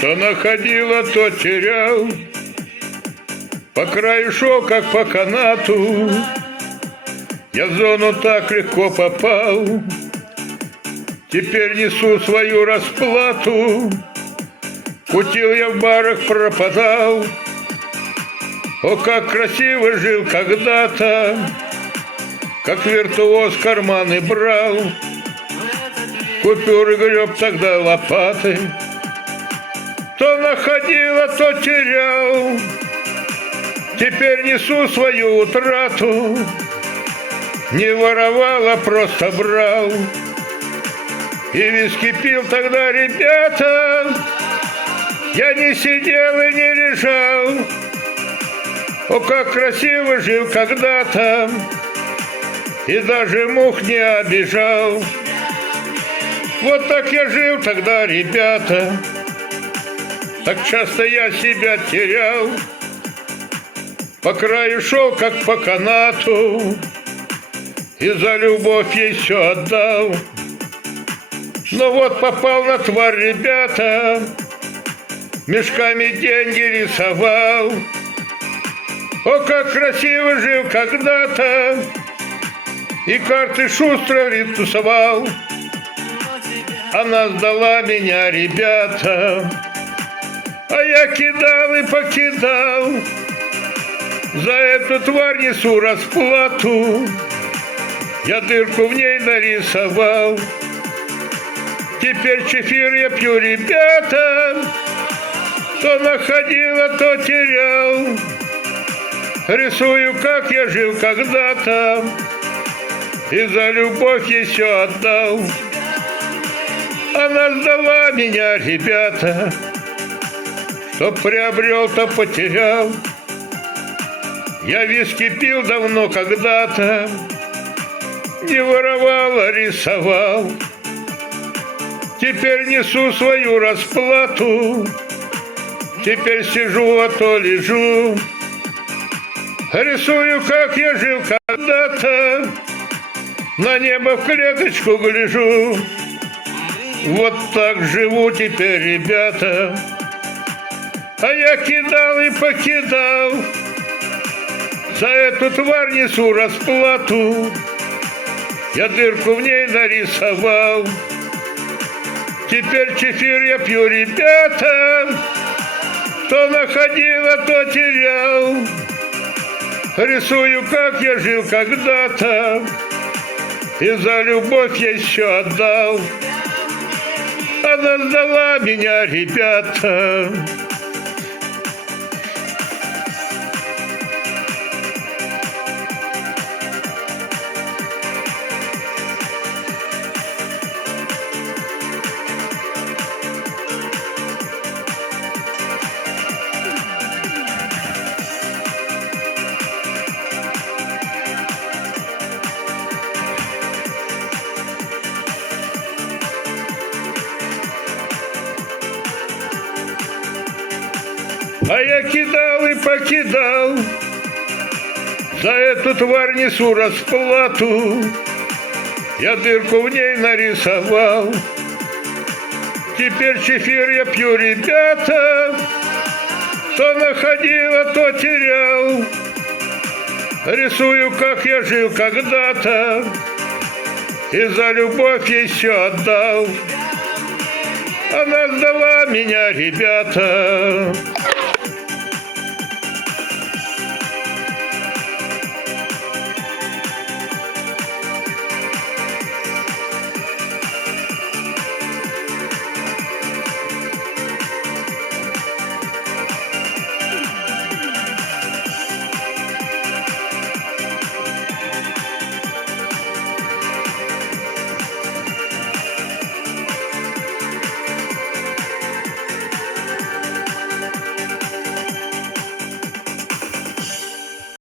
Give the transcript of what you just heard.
То находила, то терял, по краю шел, как по канату. Я в зону так легко попал, теперь несу свою расплату. Кутил я в барах, пропадал, о, как красиво жил когда-то, как виртуоз карманы брал, купюры греб тогда лопатой. То находила, то терял, теперь несу свою утрату. Не воровал, а просто брал, и виски пил тогда, ребята. Я не сидел и не лежал, о, как красиво жил когда-то, и даже мух не обижал. Вот так я жил тогда, ребята. Так часто я себя терял, по краю шел, как по канату, и за любовь ей все отдал. Но вот попал на тварь, ребята, мешками деньги рисовал. О, как красиво жил когда-то, и карты шустро рисовал. Она сдала меня, ребята, а я кидал и покидал. За эту тварь несу расплату. Я дырку в ней нарисовал. Теперь чефир я пью, ребята. То находила, то терял. Рисую, как я жил когда-то, и за любовь ей все отдал. Она сдала меня, ребята, что приобрел, то потерял. Я виски пил давно когда-то, не воровал, а рисовал. Теперь несу свою расплату. Теперь сижу, а то лежу. Рисую, как я жил когда-то, на небо в клеточку гляжу. Вот так живу теперь, ребята. А я кидал и покидал. За эту тварь несу расплату. Я дырку в ней нарисовал. Теперь чефир я пью, ребята. То находила, то терял. Рисую, как я жил когда-то, и за любовь я все отдал. Она сдала меня, ребята. А я кидал и покидал, за эту тварь несу расплату. Я дырку в ней нарисовал. Теперь чефир я пью, ребята. То находила, то терял. Рисую, как я жил когда-то, и за любовь ей все отдал. Она сдала меня, ребята.